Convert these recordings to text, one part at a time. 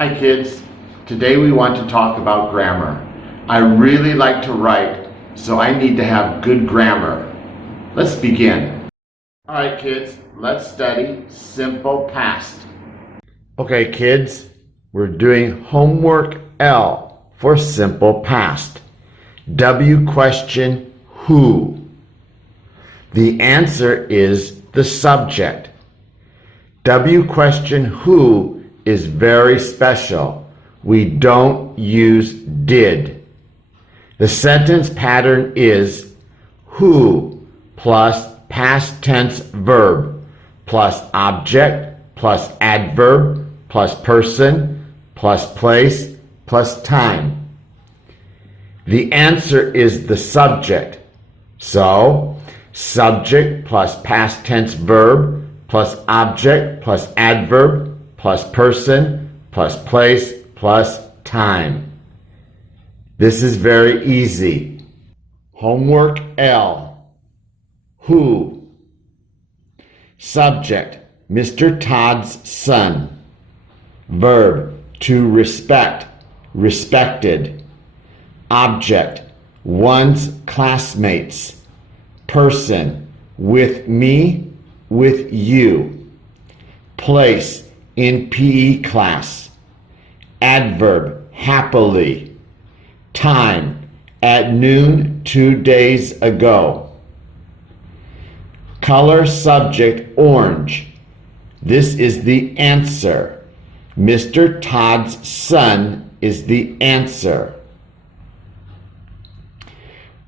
Hi kids, today we want to talk about grammar. I really like to write, so I need to have good grammar. Let's begin. Alright kids, let's study simple past. Okay kids, we're doing homework L for simple past. W question who. The answer is the subject. W question who is very special. We don't use did. The sentence pattern is who plus past tense verb plus object plus adverb plus person plus place plus time. The answer is the subject. So, subject plus past tense verb plus object plus adverb plus person plus place plus time. This is very easy. Homework L. Who. Subject, Mr. Todd's son. Verb, to respect, respected. Object, one's classmates. Person, with me, with you. Place, in PE class. Adverb, happily. Time, at noon 2 days ago. Color subject orange. This is the answer. Mr. Todd's son is the answer.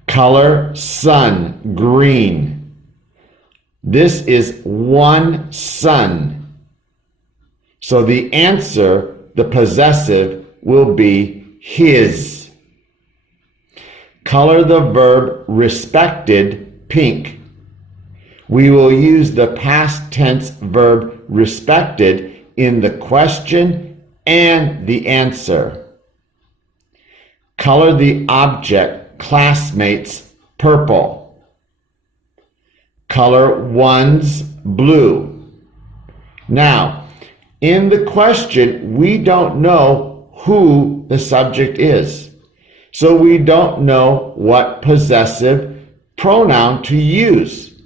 Color sun green. This is one son. So the answer, the possessive, will be his. Color the verb respected pink. We will use the past tense verb respected in the question and the answer. Color the object classmates purple. Color one's blue. Now, in the question, we don't know who the subject is. So we don't know what possessive pronoun to use.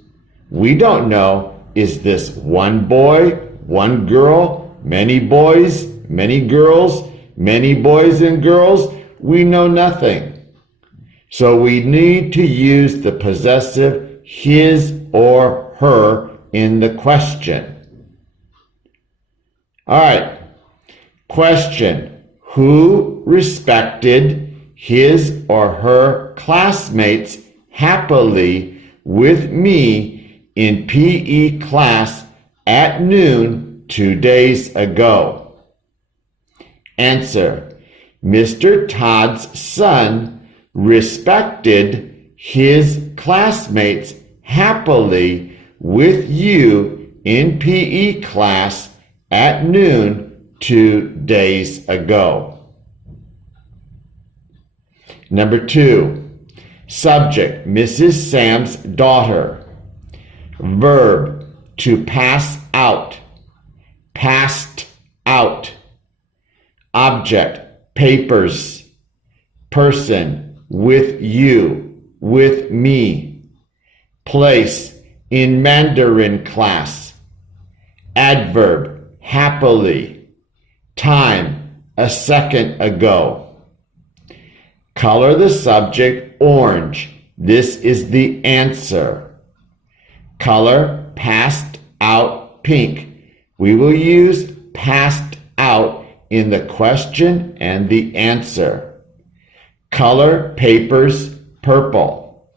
We don't know, is this one boy, one girl, many boys, many girls, many boys and girls? We know nothing. So we need to use the possessive his or her in the question. All right. Question. Who respected his or her classmates happily with me in PE class at noon 2 days ago? Answer. Mr. Todd's son respected his classmates happily with you in PE class at noon 2 days ago. Number 2. Subject, Mrs. Sam's daughter. Verb, to pass out. Passed out. Object, papers. Person, with you, with me. Place, in Mandarin class. Adverb, happily. Time, a second ago. Color the subject orange. This is the answer. Color passed out pink. We will use passed out in the question and the answer. Color papers purple.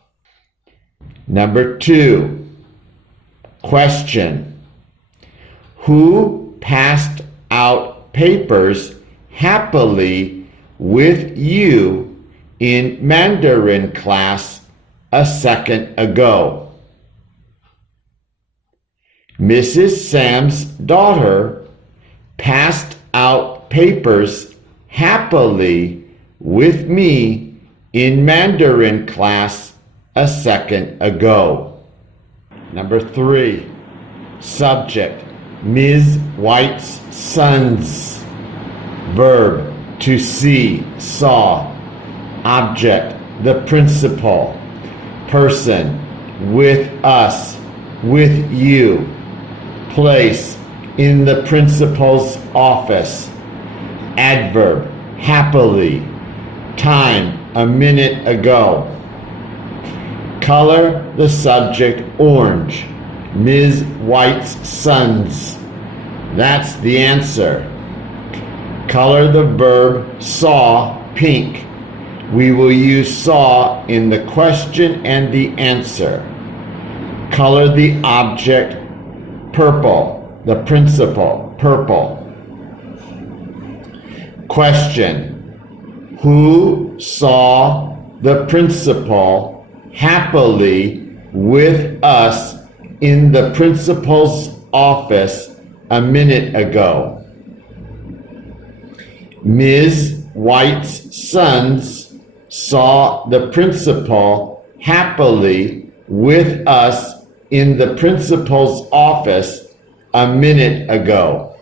Number 2. Question. Who passed out papers happily with you in Mandarin class a second ago? Mrs. Sam's daughter passed out papers happily with me in Mandarin class a second ago. Number 3. Subject, Ms. White's sons. Verb, to see, saw. Object, the principal. Person, with us, with you. Place, in the principal's office. Adverb, happily. Time, a minute ago. Color the subject orange. Ms. White's sons. That's the answer. Color the verb saw pink. We will use saw in the question and the answer. Color the object purple. The principal, purple. Question. Who saw the principal happily with us in the principal's office a minute ago? Ms. White's sons saw the principal happily with us in the principal's office a minute ago.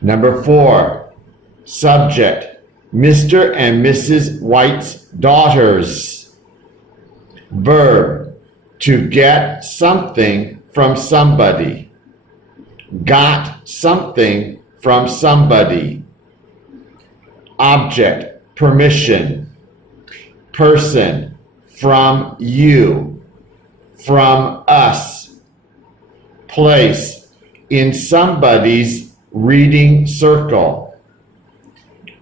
Number 4, subject, Mr. and Mrs. White's daughters. Verb, to get something from somebody. Got something from somebody. Object, permission. Person, from you. From us. Place, in somebody's reading circle.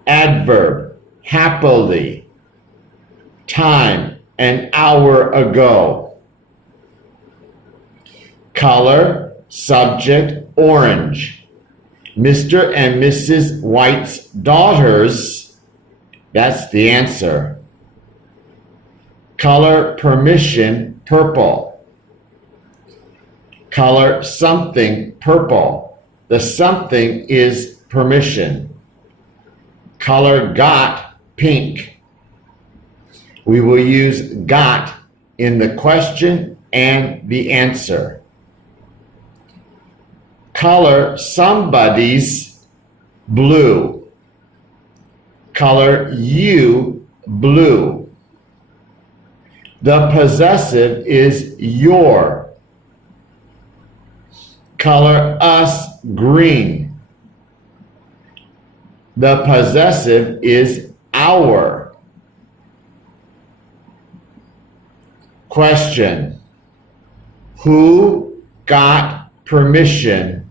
Adverb, happily. Time, an hour ago. Color, subject, orange. Mr. and Mrs. White's daughters, that's the answer. Color permission, purple. Color something, purple. The something is permission. Color got, pink. We will use got in the question and the answer. Color somebody's blue. Color you blue. The possessive is your. Color us green. The possessive is our. Question. Who got permission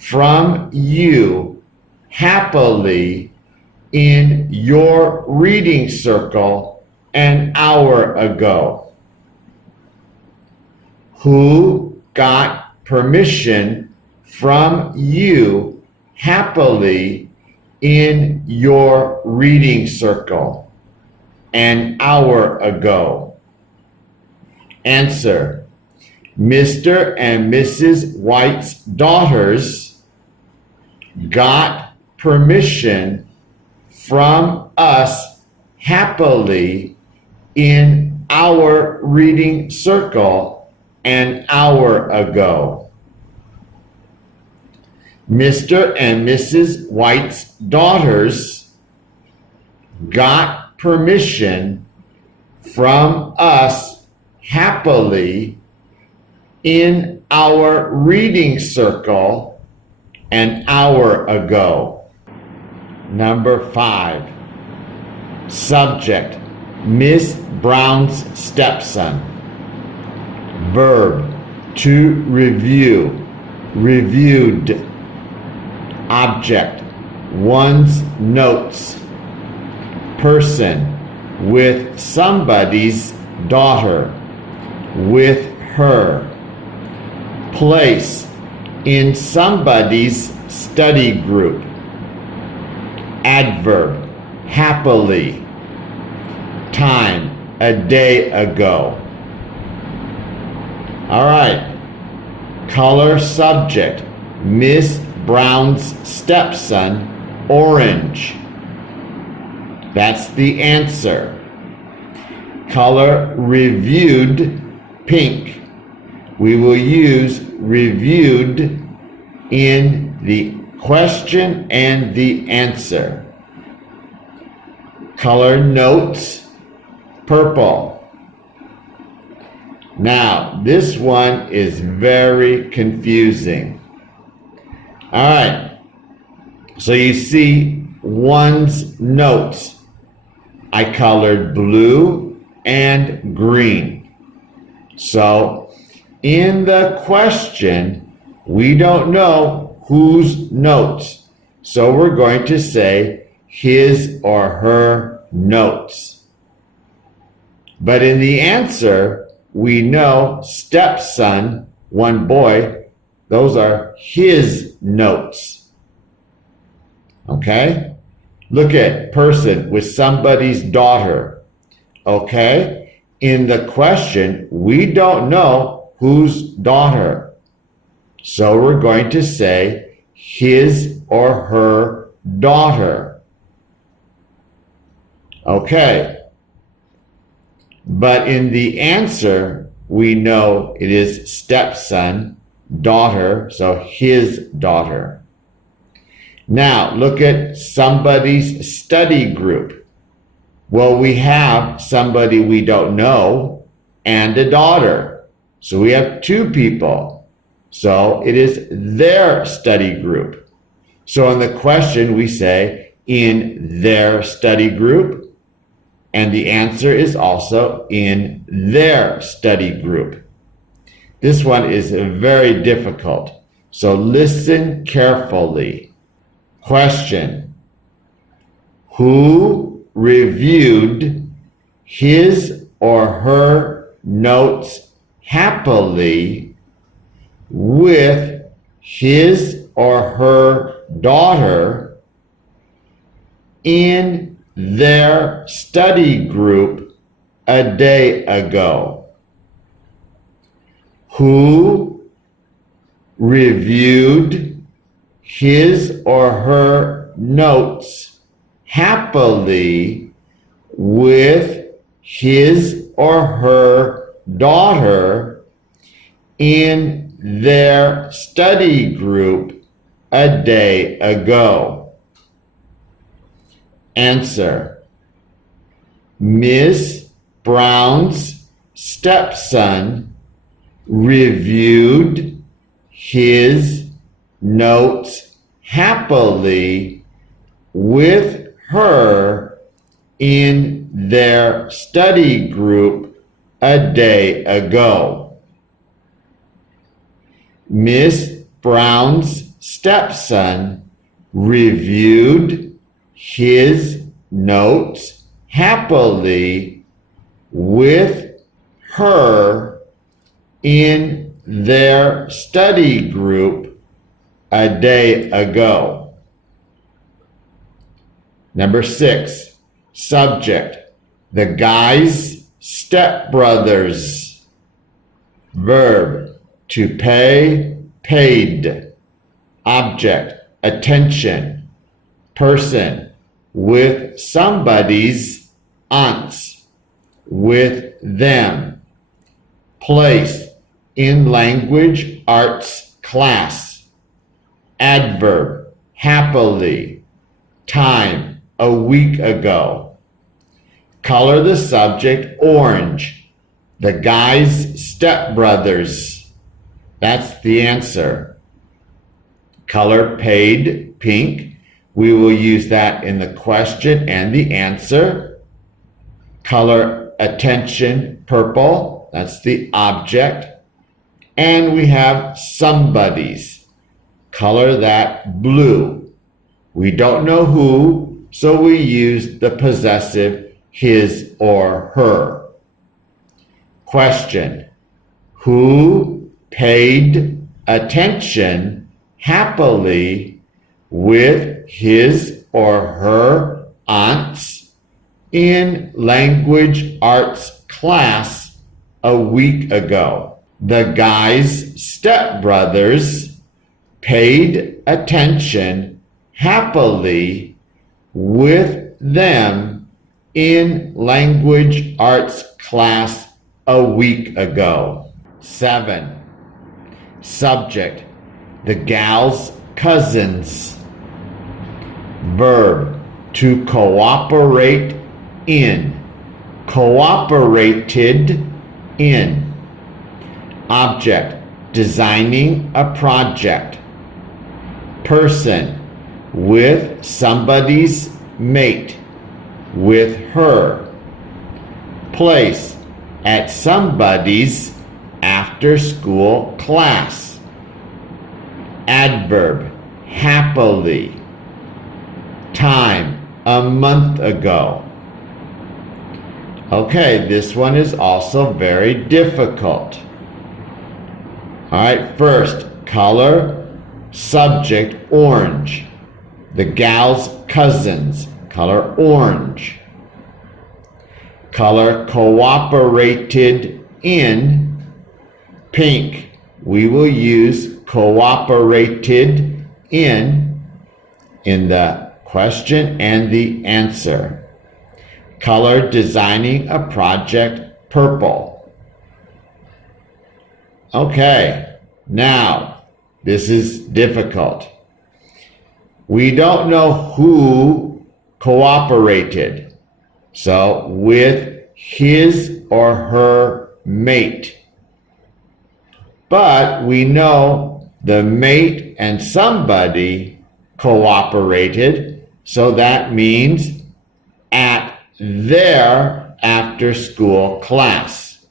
from you happily in your reading circle an hour ago? Who got permission from you happily in your reading circle an hour ago? Answer. Mr. and Mrs. White's daughters got permission from us happily in our reading circle an hour ago. Mr. and Mrs. White's daughters got permission from us happily in our reading circle an hour ago. Number 5, subject, Miss Brown's stepson. Verb, to review, reviewed. Object, one's notes. Person, with somebody's daughter, with her. Place, in somebody's study group. Adverb, happily. Time, a day ago. All right. Color subject, Miss Brown's stepson, orange. That's the answer. Color reviewed, pink. We will use reviewed in the question and the answer. Color notes purple. Now, this one is very confusing. All right, so you see one's notes. I colored blue and green. So, in the question, we don't know whose notes. So we're going to say his or her notes. But in the answer, we know stepson, one boy, those are his notes. Okay? Look at person with somebody's daughter. Okay? In the question, we don't know whose daughter. So we're going to say his or her daughter. Okay. But in the answer, we know it is stepson, daughter, so his daughter. Now, look at somebody's study group. Well, we have somebody we don't know and a daughter. So we have two people. So it is their study group. So in the question, we say in their study group. And the answer is also in their study group. This one is very difficult, so listen carefully. Question: who reviewed his or her notes happily with his or her daughter in their study group a day ago? Who reviewed his or her notes happily with his or her daughter in their study group a day ago? Answer: Miss Brown's stepson reviewed his notes happily with her in their study group a day ago. Miss Brown's stepson reviewed his notes happily with her in their study group a day ago. Number 6, subject: the guy's stepbrothers. Verb: to pay, paid. Object: attention. Person: with somebody's aunts, with them. Place: in language arts class. Adverb: happily. Time: a week ago. Color the subject orange. The guy's stepbrothers. That's the answer. Color paid pink. We will use that in the question and the answer. Color attention purple. That's the object. And we have somebody's. Color that blue. We don't know who, so we use the possessive his or her. Question: who paid attention happily with his or her aunts in language arts class a week ago? The guy's stepbrothers paid attention happily with them in language arts class a week ago. 7, subject: the gal's cousins. Verb, to cooperate in. Cooperated in. Object, designing a project. Person, with somebody's mate, with her. Place, at somebody's after-school class. Adverb, happily. Time, a month ago. Okay, this one is also very difficult. All right, first, color, subject, orange. The gal's cousins, color orange. Color cooperated in, pink. We will use cooperated in the question and the answer. Color designing a project, purple. Okay, now this is difficult. We don't know who cooperated. So with his or her mate. But we know the mate and somebody cooperated, so that means at their after-school class.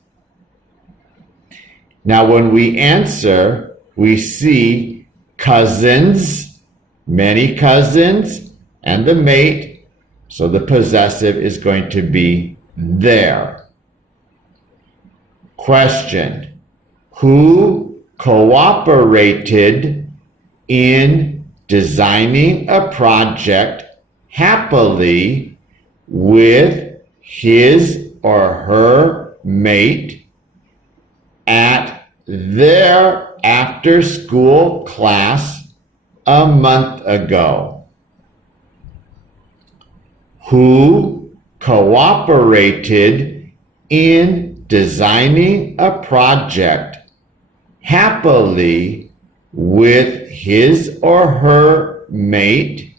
Now when we answer, we see cousins, many cousins, and the mate, so the possessive is going to be their. Question, who cooperated in designing a project happily with his or her mate at their after-school class a month ago? Who cooperated in designing a project happily with his or her mate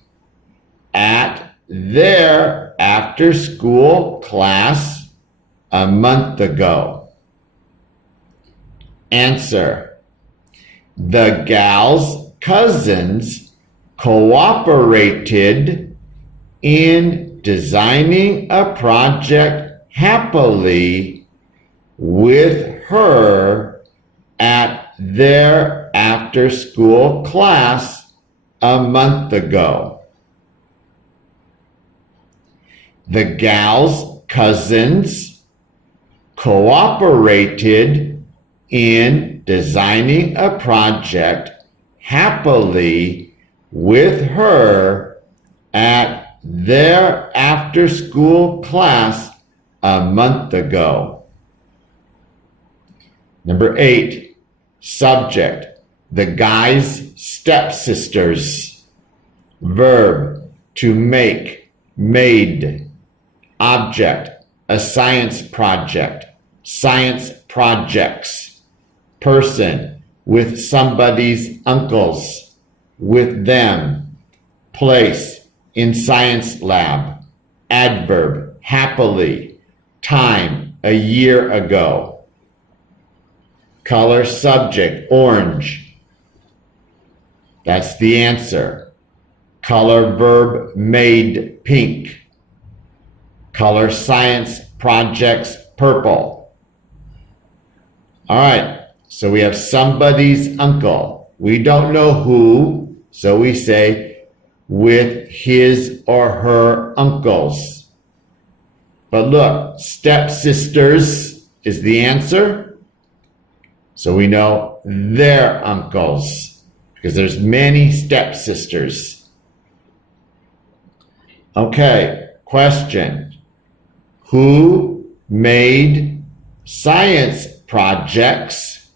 at their after-school class a month ago? Answer, the gal's cousins cooperated in designing a project happily with her at their after-school class a month ago. The gal's cousins cooperated in designing a project happily with her at their after-school class a month ago. Number 8, subject, the guy's stepsisters. Verb, to make, made. Object, a science project, science projects. Person, with somebody's uncles, with them. Place, in science lab. Adverb, happily. Time, a year ago. Color, subject, orange. That's the answer. Color, verb, made, pink. Color, science projects, purple. All right, so we have somebody's uncle. We don't know who, so we say with his or her uncles. But look, stepsisters is the answer. So we know their uncles, because there's many stepsisters. Okay, question. Who made science projects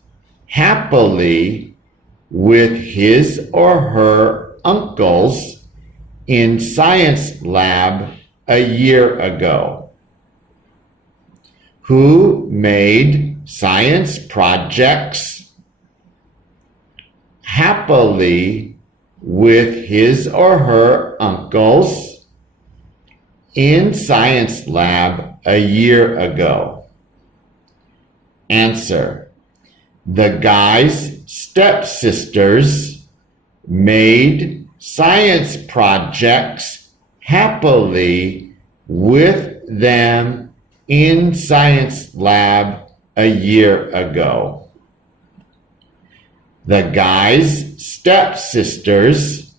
happily with his or her uncles in science lab a year ago? Who made science projects happily with his or her uncles in science lab a year ago? Answer. The guy's stepsisters made science projects happily with them in science lab a year ago. The guy's stepsisters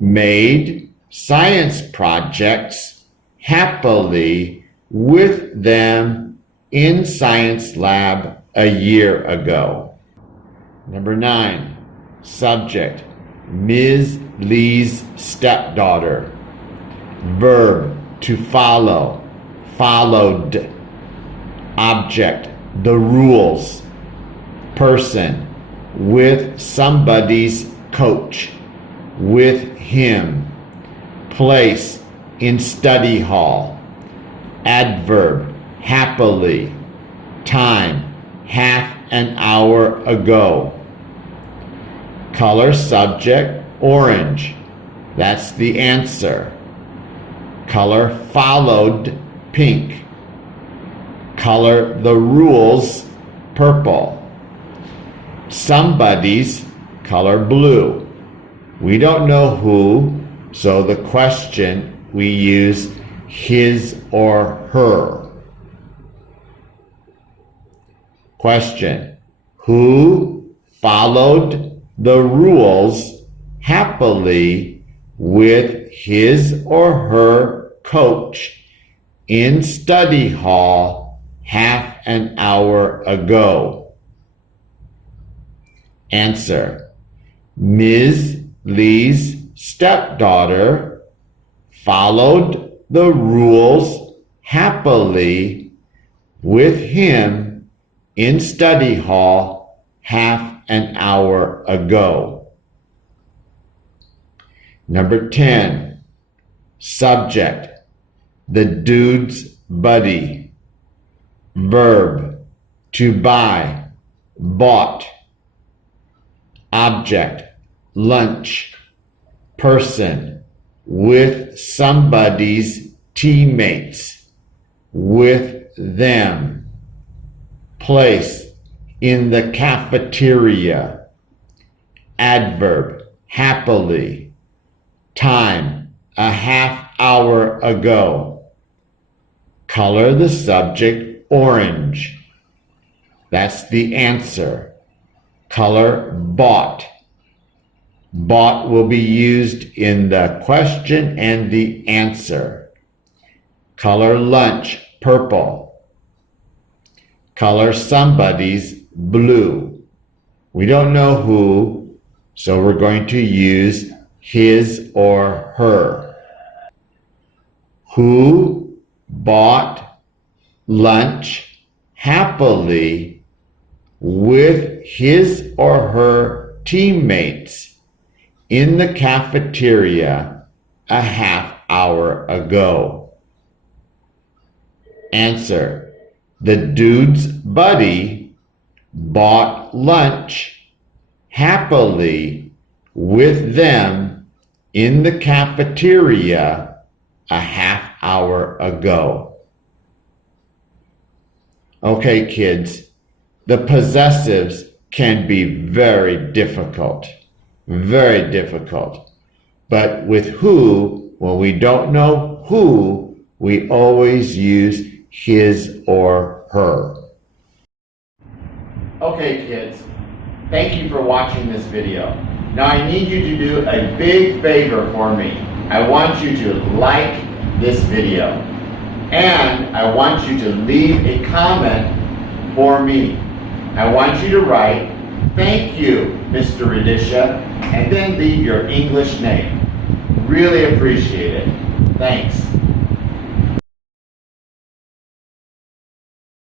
made science projects happily with them in science lab a year ago. Number 9, subject, Ms. Lee's stepdaughter. Verb, to follow, followed. Object, the rules. Person, with somebody's coach, with him. Place, in study hall. Adverb, happily. Time, half an hour ago. Color subject, orange. That's the answer. Color followed, pink. Color the rules, purple. Somebody's, color blue. We don't know who, so the question we use his or her. Question, who followed the rules happily with his or her coach in study hall half an hour ago? Answer, Ms. Lee's stepdaughter followed the rules happily with him in study hall half an hour ago. Number 10, subject, the dude's buddy. Verb, to buy, bought. Object, lunch. Person, with somebody's teammates, with them. Place, in the cafeteria. Adverb, happily. Time, a half hour ago. Color the subject orange. That's the answer. Color bought. Bought will be used in the question and the answer. Color lunch, purple. Color somebody's blue. We don't know who, so we're going to use his or her. Who bought lunch happily with his or her teammates in the cafeteria a half hour ago? Answer, the dude's buddy bought lunch happily with them in the cafeteria a half hour ago. Okay, kids, the possessives can be very difficult. Very difficult. But with who, when we don't know who, we always use his or her. Okay, kids, thank you for watching this video. Now I need you to do a big favor for me. I want you to like this video. And I want you to leave a comment for me. I want you to write, "Thank you, Mr. Radisha," and then leave your English name. Really appreciate it. Thanks.